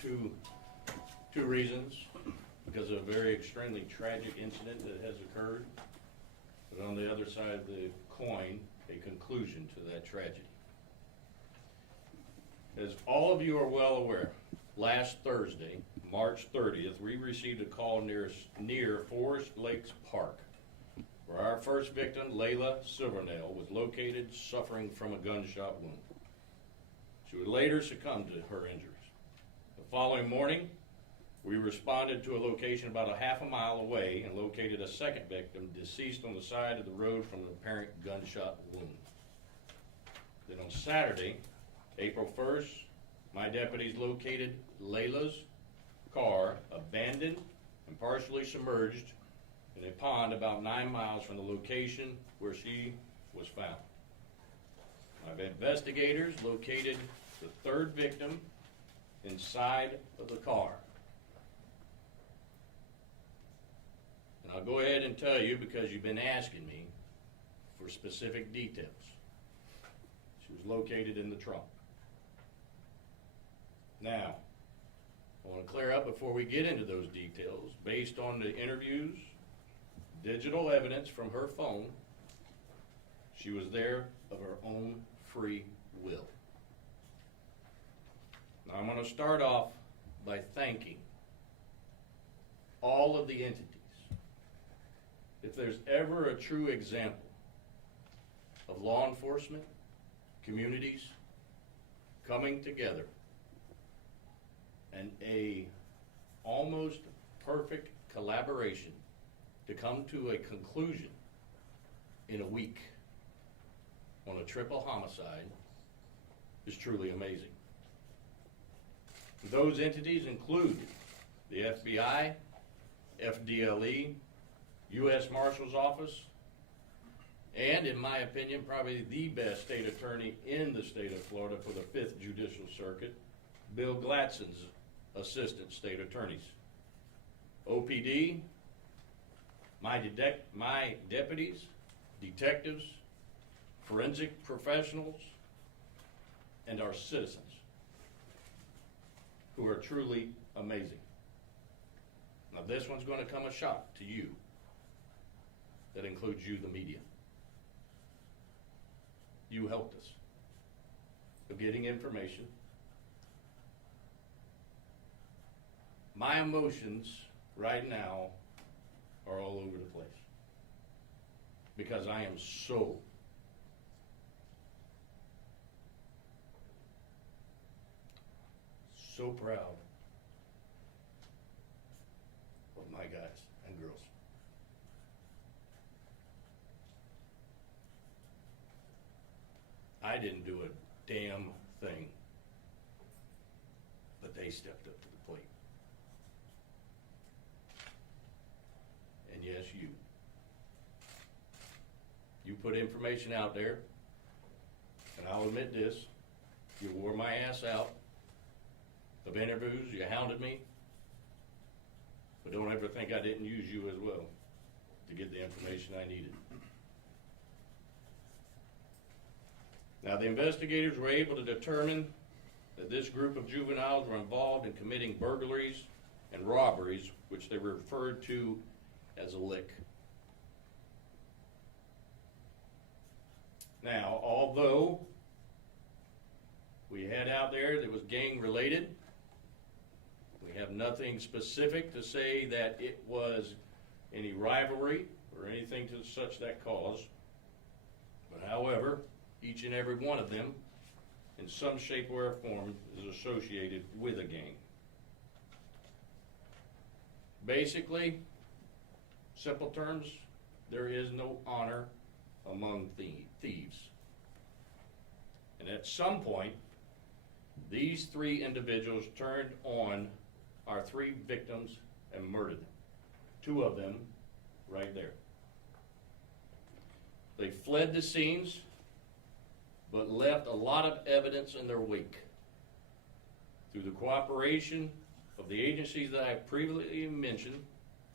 two reasons. Because of a very extremely tragic incident that has occurred, but on the other side of the coin, a conclusion to that tragedy. As all of you are well aware, last Thursday, March 30th, we received a call near Forest Lakes Park, where our first victim, Layla Silvernail, was located suffering from a gunshot wound. She would later succumb to her injuries. The following morning, we responded to a location about a half a mile away and located a second victim deceased on the side of the road from an apparent gunshot wound. Then on Saturday, April 1st, my deputies located Layla's car abandoned and partially submerged in a pond about 9 miles from the location where she was found. My investigators located the third victim inside of the car. And I'll go ahead and tell you, because you've been asking me for specific details. She was located in the trunk. Now, I want to clear up before we get into those details, based on the interviews, digital evidence from her phone, she was there of her own free will. Now, I'm going to start off by thanking all of the entities. If there's ever a true example of law enforcement, communities coming together and a almost perfect collaboration to come to a conclusion in a week on a triple homicide is truly amazing. Those entities include the FBI, FDLE, U.S. Marshal's Office, and in my opinion, probably the best state attorney in the state of Florida for the 5th Judicial Circuit, Bill Gladson's assistant state attorneys. OPD, my deputies, detectives, forensic professionals, and our citizens, who are truly amazing. Now this one's going to come a shock to you. That includes you, the media. You helped us of getting information. My emotions right now are all over the place because I am so proud of my guys and girls. I didn't do a damn thing, but they stepped up to the plate. And yes, you put information out there, and I'll admit this, you wore my ass out of interviews, you hounded me, but don't ever think I didn't use you as well to get the information I needed. Now, the investigators were able to determine that this group of juveniles were involved in committing burglaries and robberies, which they referred to as a lick. Now, although we had out there that was gang related, we have nothing specific to say that it was any rivalry or anything to such that cause. But however, each and every one of them, in some shape or form, is associated with a gang. Basically, simple terms, there is no honor among thieves. And at some point, these three individuals turned on our three victims and murdered them. Two of them right there. They fled the scenes, but left a lot of evidence in their wake. Through the cooperation of the agencies that I previously mentioned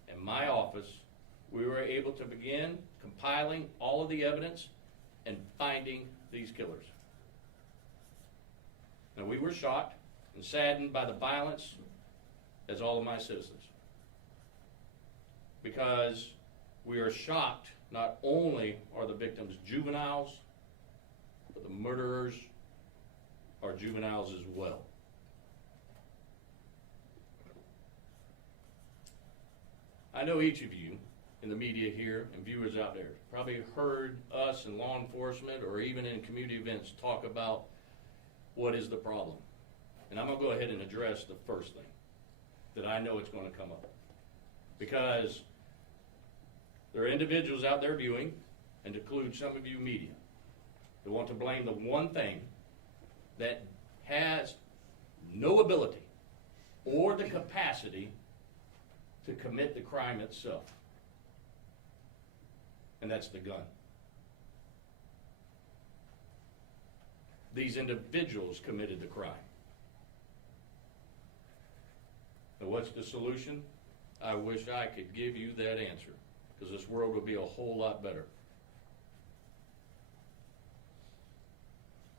and my office, we were able to begin compiling all of the evidence and finding these killers. Now, we were shocked and saddened by the violence as all of my citizens. Because we are shocked, not only are the victims juveniles, but the murderers are juveniles as well. I know each of you in the media here and viewers out there probably heard us in law enforcement or even in community events talk about what is the problem. And I'm going to go ahead and address the first thing that I know it's going to come up. Because there are individuals out there viewing, and to include some of you media, that want to blame the one thing that has no ability or the capacity to commit the crime itself. And that's the gun. These individuals committed the crime. Now, what's the solution? I wish I could give you that answer, because this world would be a whole lot better.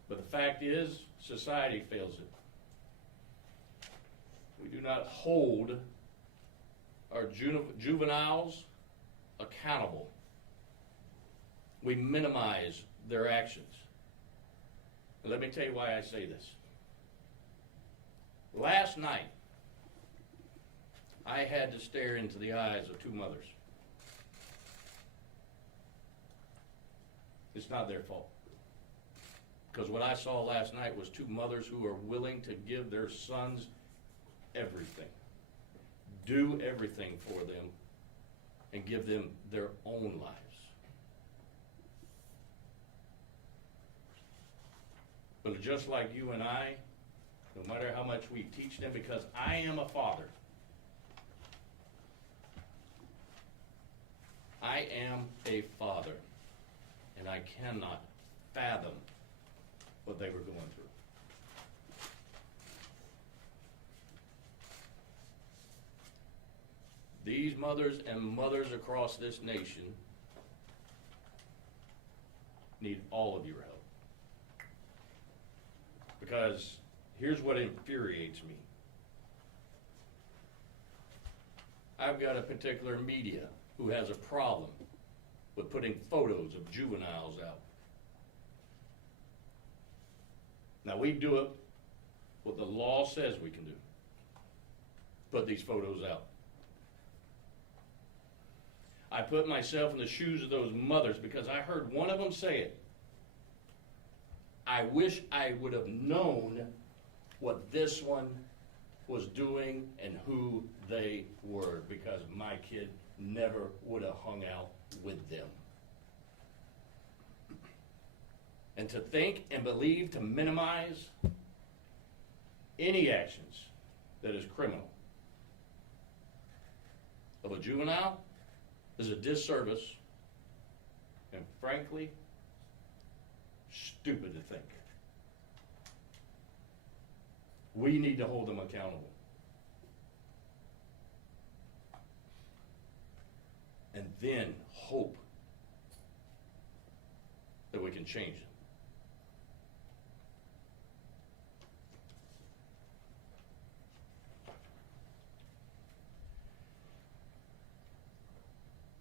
But the fact is, society fails it. We do not hold our juveniles accountable. We minimize their actions. And let me tell you why I say this. Last night, I had to stare into the eyes of two mothers. It's not their fault. Because what I saw last night was two mothers who are willing to give their sons everything, do everything for them, and give them their own lives. But just like you and I, no matter how much we teach them, because I am a father, I am a father, and I cannot fathom what they were going through. These mothers and mothers across this nation need all of your help. Because here's what infuriates me. I've got a particular media who has a problem with putting photos of juveniles out. Now, we do it what the law says we can do. Put these photos out. I put myself in the shoes of those mothers because I heard one of them say it. I wish I would have known what this one was doing and who they were, because my kid never would have hung out with them. And to think and believe to minimize any actions that is criminal of a juvenile is a disservice, and frankly, stupid to think. We need to hold them accountable. And then hope that we can change it.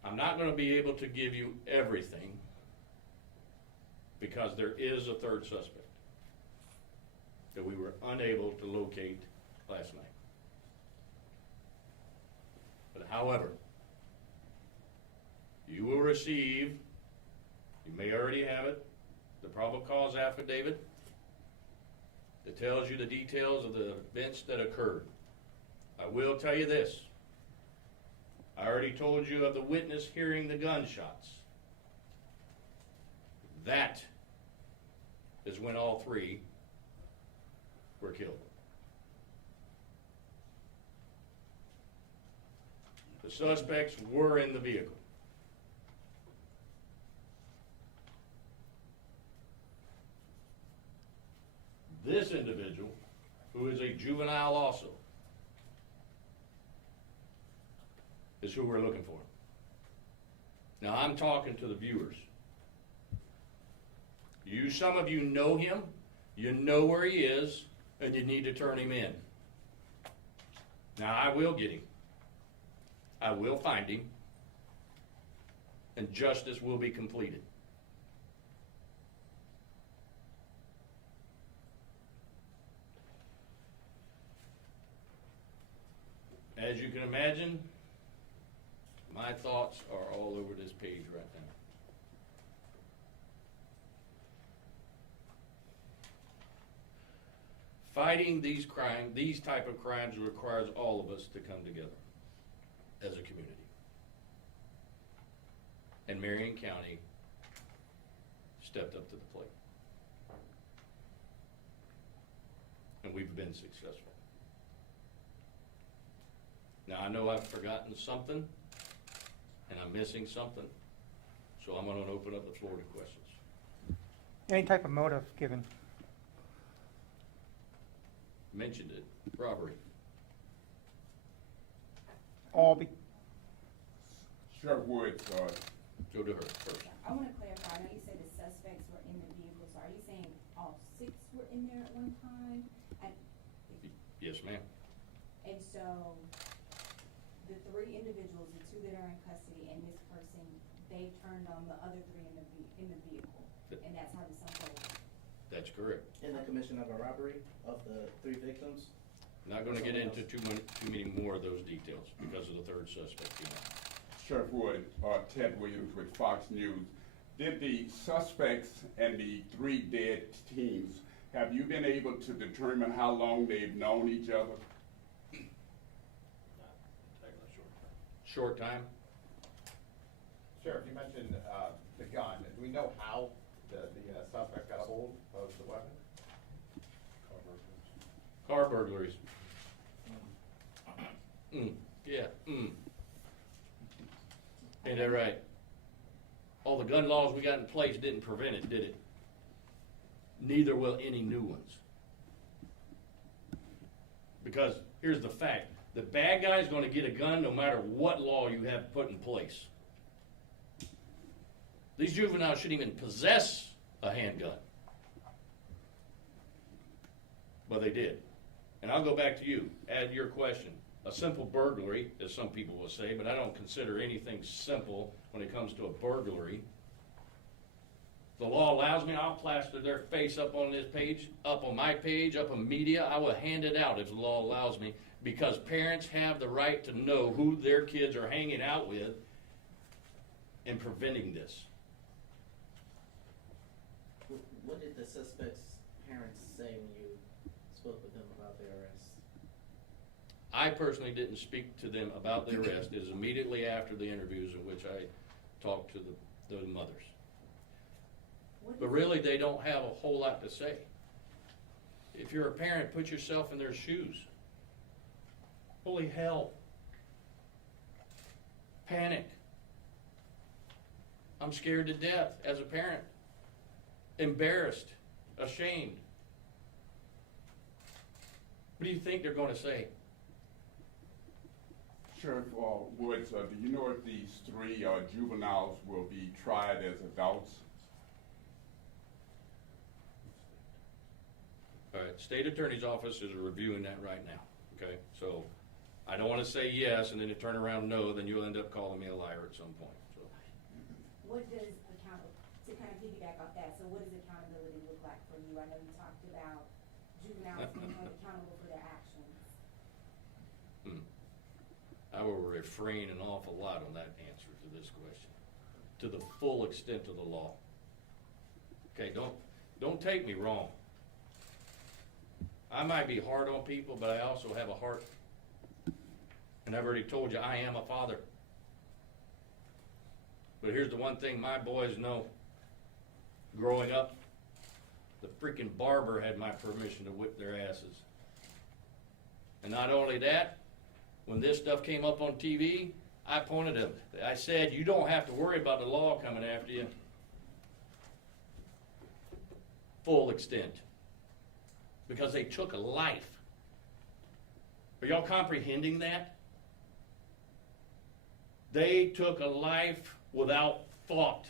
I'm not going to be able to give you everything because there is a third suspect that we were unable to locate last night. But however, you will receive, you may already have it, the probable cause affidavit that tells you the details of the events that occurred. I will tell you this. I already told you of the witness hearing the gunshots. That is when all three were killed. The suspects were in the vehicle. This individual, who is a juvenile also, is who we're looking for. Now, I'm talking to the viewers. Some of you know him, you know where he is, and you need to turn him in. Now, I will get him. I will find him, and justice will be completed. As you can imagine, my thoughts are all over this page right now. Fighting these type of crimes requires all of us to come together as a community. And Marion County stepped up to the plate. And we've been successful. Now, I know I've forgotten something, and I'm missing something, so I'm going to open up the floor to questions. Any type of motive given? Mentioned it, robbery. Sheriff Woods, Go to her first. I want to clarify, I know you said the suspects were in the vehicle, so are you saying all 6 were in there at one time? Yes, ma'am. And so, the 3 individuals, the 2 that are in custody and this person, they turned on the other 3 in the vehicle, and that's how this unfolded? That's correct. In the commission of a robbery of the 3 victims? Not going to get into too many more of those details because of the third suspect. Sheriff Wood, Ted Williams with Fox News. Did the suspects and the 3 dead teens, have you been able to determine how long they've known each other? Short time? Sheriff, you mentioned the gun. Do we know how the suspect got a hold of the weapon? Car burglaries. Yeah. Ain't that right? All the gun laws we got in place didn't prevent it, did it? Neither will any new ones. Because here's the fact. The bad guy's going to get a gun no matter what law you have put in place. These juveniles shouldn't even possess a handgun. But they did. And I'll go back to you, add your question. A simple burglary, as some people will say, but I don't consider anything simple when it comes to a burglary. The law allows me, I'll plaster their face up on this page, up on my page, up on media. I will hand it out if the law allows me, because parents have the right to know who their kids are hanging out with and preventing this. What did the suspect's parents say when you spoke with them about their arrest? I personally didn't speak to them about the arrest. It was immediately after the interviews in which I talked to the mothers. But really, they don't have a whole lot to say. If you're a parent, put yourself in their shoes. Holy hell. Panic. I'm scared to death as a parent. Embarrassed. Ashamed. What do you think they're going to say? Sheriff Woods, do you know if these 3 juveniles will be tried as adults? All right, State Attorney's Office is reviewing that right now, okay? So I don't want to say yes and then you turn around no, then you'll end up calling me a liar at some point. So. What does to kind of piggyback off that, so what does accountability look like for you? I know you talked about juveniles being held accountable for their actions. I will refrain an awful lot on that answer to this question, to the full extent of the law. Okay, don't take me wrong. I might be hard on people, but I also have a heart. And I've already told you, I am a father. But here's the one thing my boys know. Growing up, the freaking barber had my permission to whip their asses. And not only that, when this stuff came up on TV, I pointed them. I said, you don't have to worry about the law coming after you. Full extent. Because they took a life. Are y'all comprehending that? They took a life without thought.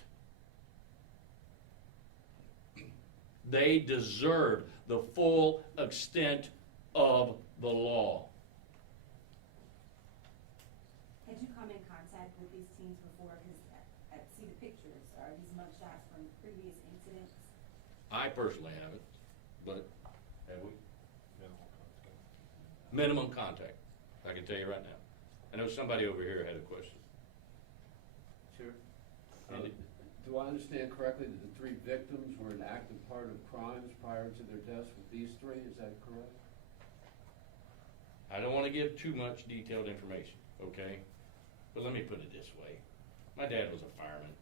They deserved. the full extent of the law. Had you come in contact with these teens before? Because I see the pictures. Are these mugshots from previous incidents? I personally haven't, but have we? Minimum contact, I can tell you right now. I know somebody over here had a question. Sure. Andy? Do I understand correctly that the 3 victims were an active part of crimes prior to their deaths with these 3? Is that correct? I don't want to give too much detailed information, okay? But let me put it this way. My dad was a fireman.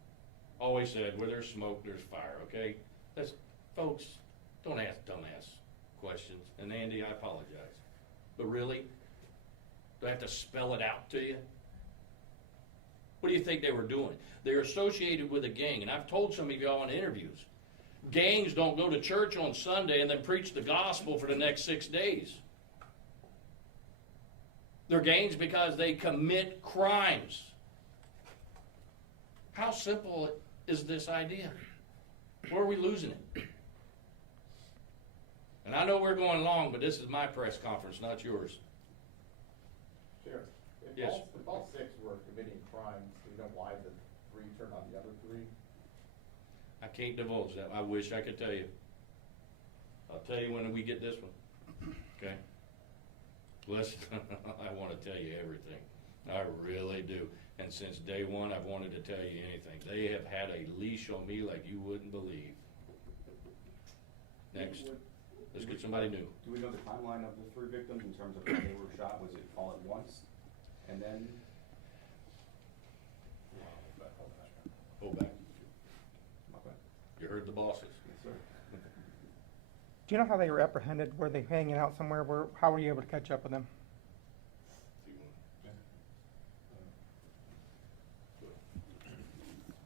Always said, where there's smoke, there's fire, okay? That's, folks, don't ask dumbass questions. And Andy, I apologize. But really, do I have to spell it out to you? What do you think they were doing? They're associated with a gang, and I've told some of y'all in interviews, gangs don't go to church on Sunday and then preach the gospel for the next 6 days. They're gangs because they commit crimes. How simple is this idea? Where are we losing it? And I know we're going long, but this is my press conference, not yours. Sheriff, Yes. if all 6 were committing crimes, do you know why the 3 turned on the other 3? I can't divulge that. I wish I could tell you. I'll tell you when we get this one. Okay? Listen, I want to tell you everything. I really do. And since day one, I've wanted to tell you anything. They have had a leash on me like you wouldn't believe. Next. Let's get somebody new. Do we know the timeline of the 3 victims in terms of how they were shot? Was it all at once? And then, Hold back. okay. You heard the bosses. Yes, sir. Do you know how they were apprehended? Were they hanging out somewhere? How were you able to catch up with them?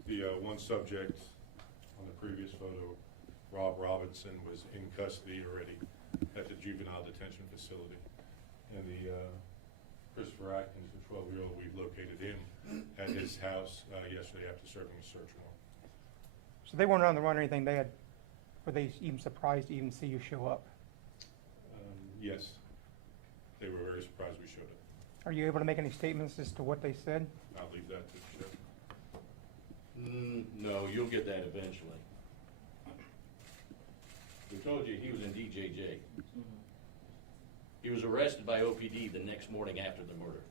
The one subject on the previous photo, Rob Robinson, was in custody already at the juvenile detention facility. And the Christopher Atkins, the 12-year-old, we've located him at his house yesterday after serving a search warrant. So they weren't on the run or anything. Were they even surprised to even see you show up? Yes, they were very surprised we showed up. Are you able to make any statements as to what they said? I'll leave that to the sheriff. No, you'll get that eventually. We told you he was in DJJ. He was arrested by OPD the next morning after the murder.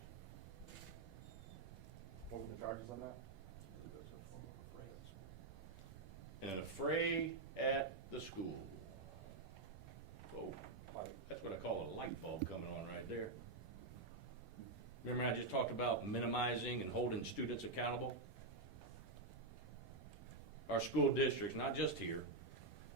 What were the charges on that? And an affray at the school. Oh, that's what I call a light bulb coming on right there. Remember I just talked about minimizing and holding students accountable? Our school districts, not just here,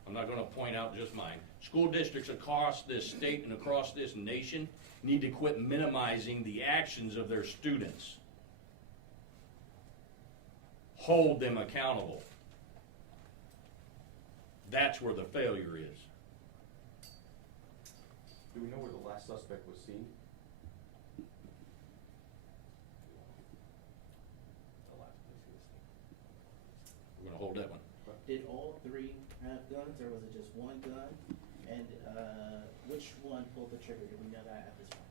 I'm not going to point out just mine, school districts across this state and across this nation need to quit minimizing the actions of their students. Hold them accountable. That's where the failure is. Do we know where the last suspect was seen? We're going to hold that one. Did all 3 have guns, or was it just one gun? And which one pulled the trigger? Do we know that at this point?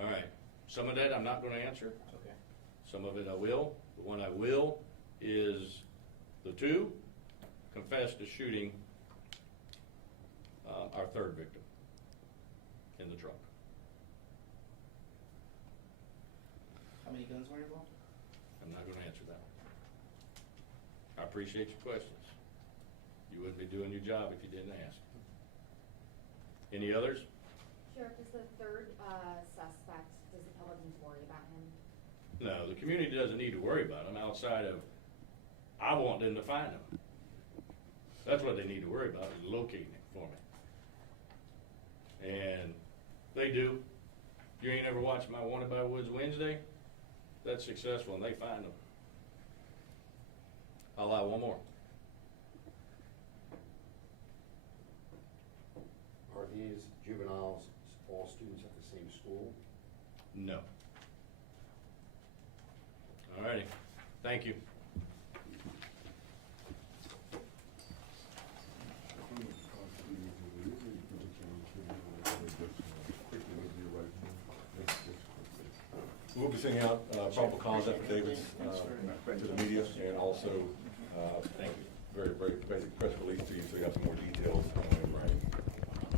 All right. Some of that I'm not going to answer. Okay. Some of it I will. The one I will is the 2 confessed to shooting our 3rd victim in the truck. How many guns were involved? I'm not going to answer that one. I appreciate your questions. You wouldn't be doing your job if you didn't ask. Any others? Sheriff, is the 3rd suspect, does the public need to worry about him? No, the community doesn't need to worry about them outside of, I want them to find them. That's what they need to worry about, is locating it for me. And they do. You ain't ever watched my Wanted by Woods Wednesday? That's successful, and they find them. I'll allow one more. Are these juveniles all students at the same school? No. All righty. Thank you. We'll be sending out probable cause affidavits to the media and also very, very basic press release to you so you have some more details in writing.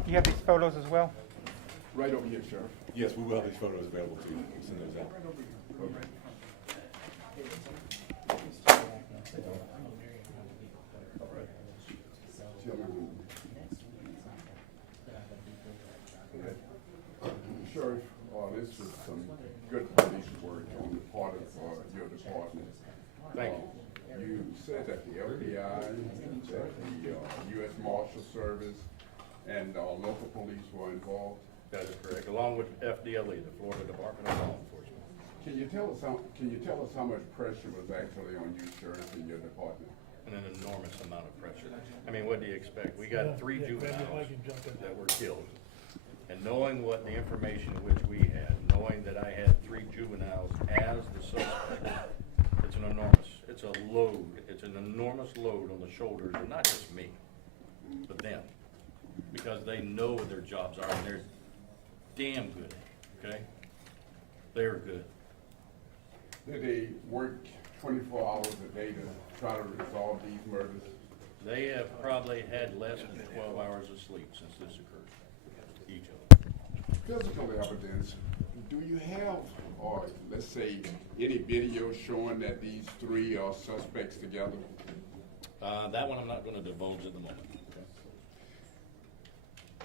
Do you have these photos as well? Right over here, Sheriff. Yes, we will have these photos available to you. We'll send those out. Sheriff, this is some good police work on the part of your department. Thank you. You said that the FBI, that the U.S. Marshal Service, and local police were involved. That is correct, along with FDLE, the Florida Department of Law Enforcement. Can you tell us how much pressure was actually on you, Sheriff, in your department? And an enormous amount of pressure. I mean, what do you expect? We got 3 juveniles that were killed. And knowing what the information which we had, knowing that I had 3 juveniles as the suspect, it's an enormous load on the shoulders of not just me, but them. Because they know what their jobs are and they're damn good, okay? They're good. Did they work 24 hours a day to try to resolve these murders? They have probably had less than 12 hours of sleep since this occurred, each of them. Physical evidence, do you have, or let's say, any video showing that these 3 are suspects together? That one I'm not gonna divulge at the moment.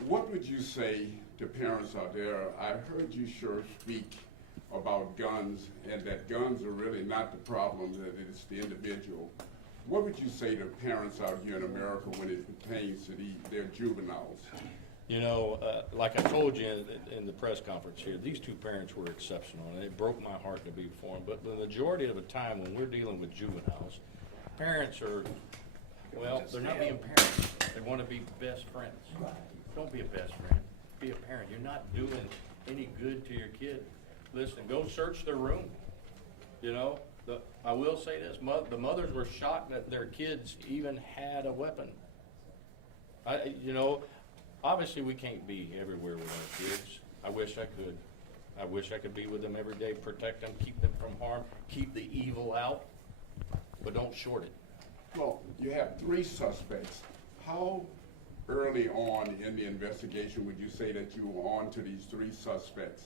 What would you say to parents out there? I heard you sure speak about guns and that guns are really not the problem, that it's the individual. What would you say to parents out here in America when it pertains to their juveniles? You know, like I told you in the press conference here, these 2 parents were exceptional, and it broke my heart to be before them. But the majority of the time when we're dealing with juveniles, parents are, well, they're not being parents. They want to be best friends. Don't be a best friend. Be a parent. You're not doing any good to your kid. Listen, go search their room. You know, I will say this, the mothers were shocked that their kids even had a weapon. You know, obviously we can't be everywhere with our kids. I wish I could. I wish I could be with them every day, protect them, keep them from harm, keep the evil out, but don't short it. Well, you have 3 suspects. How early on in the investigation would you say that you were on to these 3 suspects?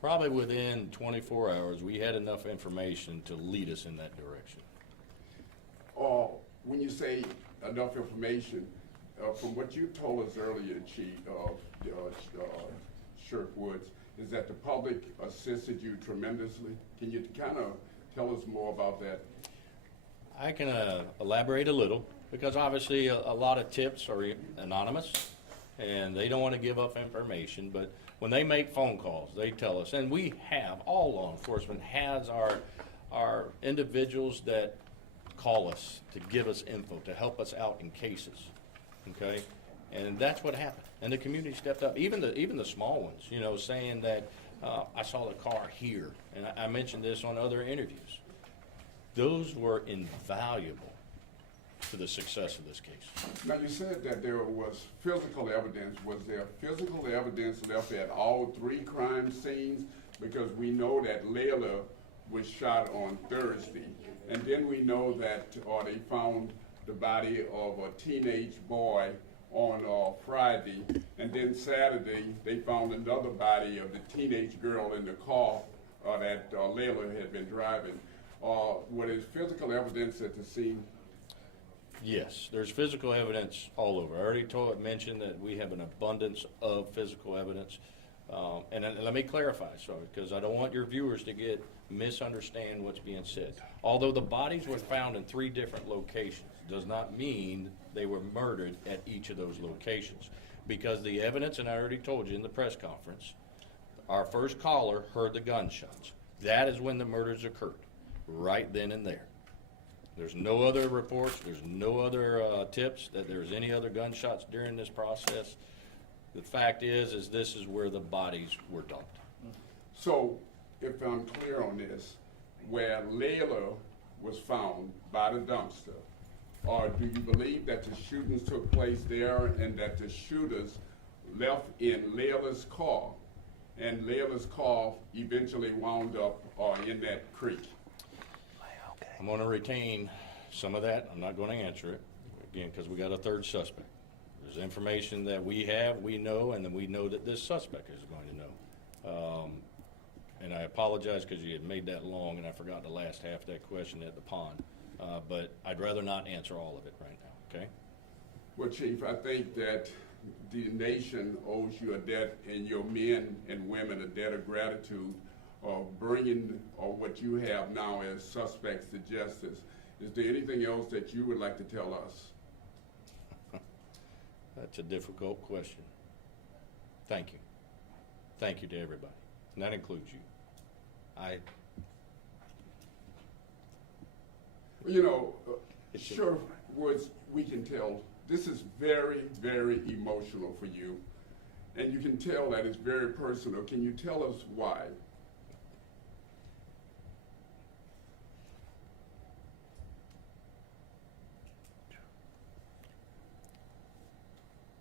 Probably within 24 hours, we had enough information to lead us in that direction. When you say enough information, from what you told us earlier, Chief Sheriff Woods, is that the public assisted you tremendously. Can you kind of tell us more about that? I can elaborate a little, because obviously a lot of tips are anonymous, and they don't want to give up information, but when they make phone calls, they tell us, and we have, all law enforcement has our individuals that call us to give us info, to help us out in cases, okay? And that's what happened. And the community stepped up, even the small ones, you know, saying that I saw the car here, and I mentioned this on other interviews. Those were invaluable to the success of this case. Now, you said that there was physical evidence. Was there physical evidence left at all 3 crime scenes? Because we know that Layla was shot on Thursday, and then we know that they found the body of a teenage boy on Friday, and then Saturday they found another body of the teenage girl in the car that Layla had been driving. Was there physical evidence at the scene? Yes, there's physical evidence all over. I already mentioned that we have an abundance of physical evidence. And let me clarify, because I don't want your viewers to misunderstand what's being said. Although the bodies were found in 3 different locations, does not mean they were murdered at each of those locations. Because the evidence, and I already told you in the press conference, our first caller heard the gunshots. That is when the murders occurred, right then and there. There's no other reports, there's no other tips that there's any other gunshots during this process. The fact is this is where the bodies were dumped. So, if I'm clear on this, where Layla was found by the dumpster, do you believe that the shootings took place there and that the shooters left in Layla's car and Layla's car eventually wound up in that creek? I'm gonna retain some of that. I'm not gonna answer it, again, because we got a third suspect. There's information that we have, we know, and then we know that this suspect is going to know. And I apologize because you had made that long and I forgot the last half of that question at the pond. But I'd rather not answer all of it right now, okay? Well, Chief, I think that the nation owes you a debt, and your men and women a debt of gratitude of bringing what you have now as suspects to justice. Is there anything else that you would like to tell us? That's a difficult question. Thank you. Thank you to everybody, and that includes you. You know, sure, Woods, we can tell this is very, very emotional for you, and you can tell that it's very personal. Can you tell us why?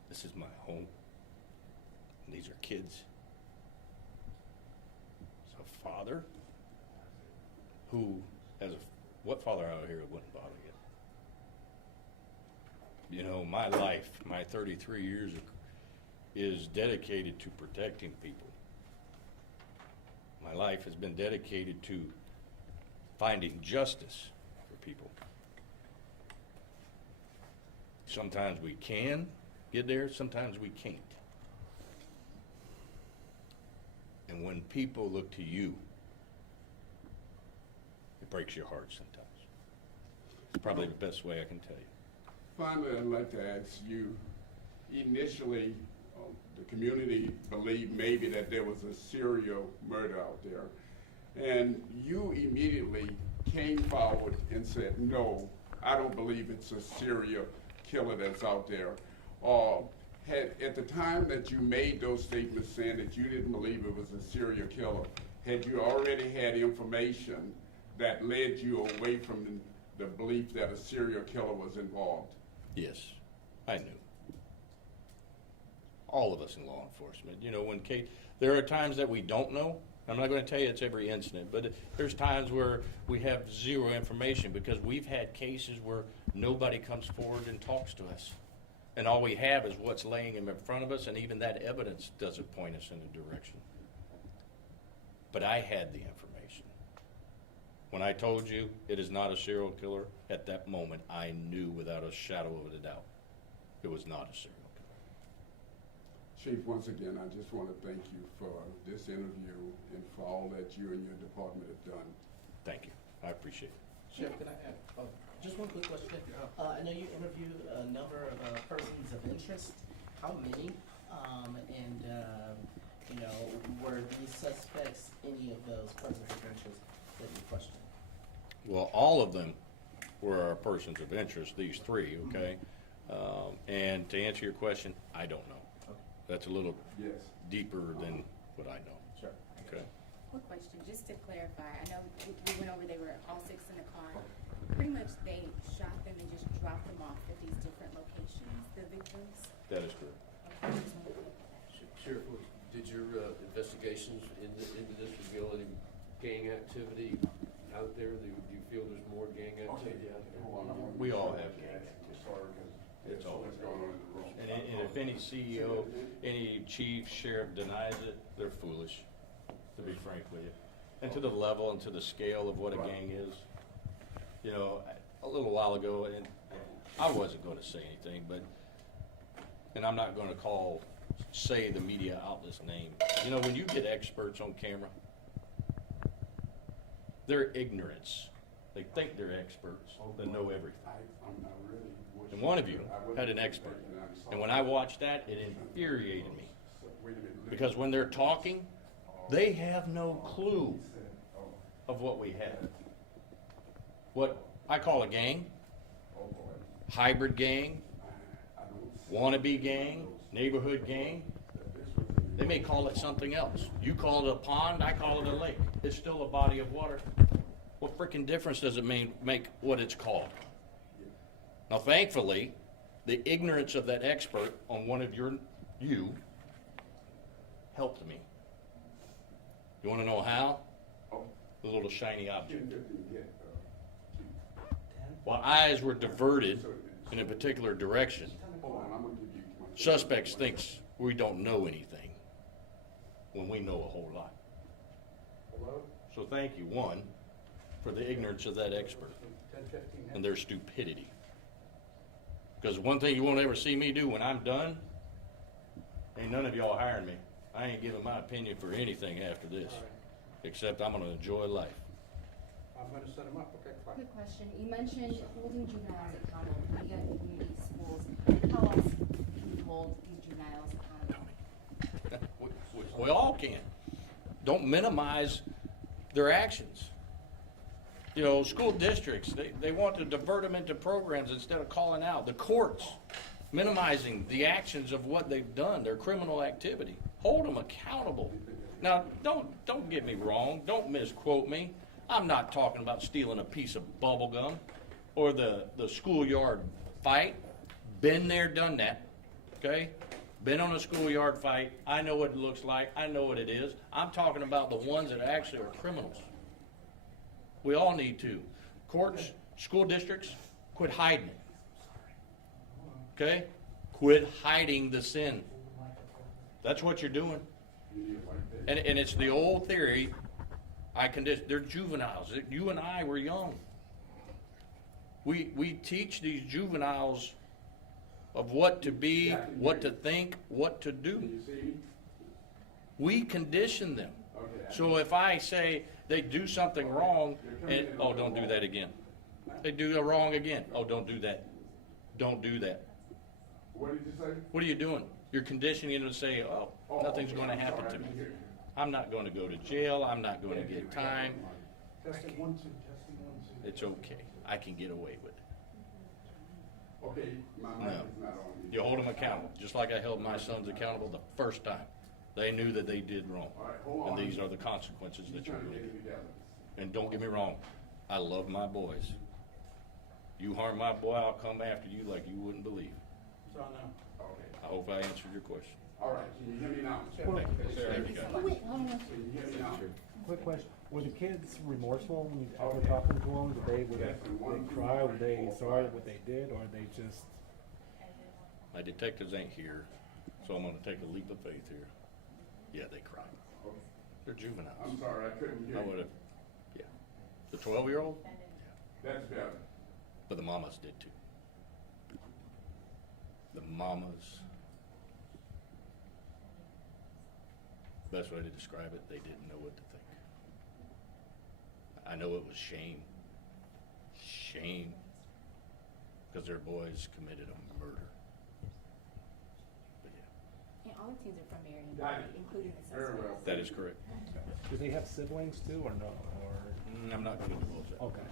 This is my home. And these are kids. It's a father who, what father out here wouldn't bother you? You know, my life, my 33 years is dedicated to protecting people. My life has been dedicated to finding justice for people. Sometimes we can get there, sometimes we can't. And when people look to you, it breaks your heart sometimes. It's probably the best way I can tell you. Finally, I'd like to ask you, initially, the community believed maybe that there was a serial murder out there. And you immediately came forward and said, no, I don't believe it's a serial killer that's out there. At the time that you made those statements saying that you didn't believe it was a serial killer, had you already had information that led you away from the belief that a serial killer was involved? Yes, I knew. All of us in law enforcement. You know, there are times that we don't know. I'm not going to tell you it's every incident, but there's times where we have zero information because we've had cases where nobody comes forward and talks to us. And all we have is what's laying in front of us, and even that evidence doesn't point us in a direction. But I had the information. When I told you it is not a serial killer, at that moment I knew without a shadow of a doubt it was not a serial killer. Chief, once again, I just want to thank you for this interview and for all that you and your department have done. Thank you. I appreciate it. Sheriff, can I add, just one quick question. I know you interviewed a number of persons of interest. How many? Were these suspects any of those persons of interest that you questioned? Well, all of them were our persons of interest, these three, okay? And to answer your question, I don't know. Okay. That's a little Yes. deeper than what I know. Sure. Okay. Quick question, just to clarify, I know we went over, they were all six in the car. Pretty much they shot them and just dropped them off at these different locations, the victims? That is correct. Okay, just wanted to clarify that. Sheriff, did your investigations into this reveal any gang activity out there? Do you feel there's more gang activity out there? We all have gang activity. It's always going on in the room. And if any CEO, any chief, sheriff denies it, they're foolish, to be frank with you. And to the level and to the scale of what a gang is. You know, a little while ago, and I wasn't going to say anything, and I'm not going to say the media outlet's name. You know, when you get experts on camera, their ignorance, they think they're experts, they know everything. And one of you had an expert. And when I watched that, it infuriated me. Because when they're talking, they have no clue of what we have. What I call a gang, hybrid gang, wannabe gang, neighborhood gang, they may call it something else. You call it a pond, I call it a lake. It's still a body of water. What freaking difference does it make what it's called? Now, thankfully, the ignorance of that expert on one of you helped me. You wanna know how? Oh, The little shiny object. 10, 15, yeah. While eyes were diverted in a particular direction, Hold on, I'm gonna give you my. suspects thinks we don't know anything when we know a whole lot. So thank you, one, for the ignorance of that expert and their stupidity. Because one thing you won't ever see me do when I'm done, ain't none of y'all hiring me. I ain't giving my opinion for anything after this, except I'm gonna enjoy life. I'm gonna set them up, okay, fine. Quick question, you mentioned holding juveniles accountable when you get in community schools. How else can you hold these juveniles accountable? We all can. Don't minimize their actions. You know, school districts, they want to divert them into programs instead of calling out. The courts, minimizing the actions of what they've done, their criminal activity. Hold them accountable. Now, don't get me wrong. Don't misquote me. I'm not talking about stealing a piece of bubble gum or the schoolyard fight. Been there, done that, okay? Been on a schoolyard fight. I know what it looks like. I know what it is. I'm talking about the ones that actually are criminals. We all need to. Courts, school districts, quit hiding it. Okay? Quit hiding the sin. That's what you're doing. And it's the old theory, they're juveniles. You and I were young. We teach these juveniles of what to be, what to think, what to do. We condition them. So if I say they do something wrong, and, oh, don't do that again. They do it wrong again. Oh, don't do that. Don't do that. What did you say? What are you doing? You're conditioning them to say, oh, nothing's going to happen to me. I'm not going to go to jail. I'm not going to get time. Testing 1, 2, testing 1, 2. It's okay. I can get away with it. Okay, my mic is not on. You hold them accountable, just like I held my sons accountable the first time. They knew that they did wrong. All right, hold on. And these are the consequences that you're Trying to going to get get. it together. And don't get me wrong, I love my boys. You harm my boy, I'll come after you like you wouldn't believe. So now, Okay, I hope I answered your question. all right, can you hear me now? Thank you, guys. Oh, wait, hold on. Can you hear me now? Quick question, were the kids remorseful when you were talking to them? Would they cry, were they sorry what they did, or they just? My detectives ain't here, so I'm gonna take a leap of faith here. Yeah, they cried. They're juveniles. I'm sorry, I couldn't hear I you. would've, yeah. The 12-year-old? That's better. But the mamas did too. The mamas. Best way to describe it, they didn't know what to think. I know it was shame. Shame. Because their boys committed a murder. But yeah, And all the teens are from Marion Got County, it. including the Very suspects. well. that is correct. Do they have siblings too, or no, or? I'm not gonna divulge that. Okay.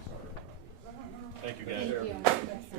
Thank you, guys. Thank you.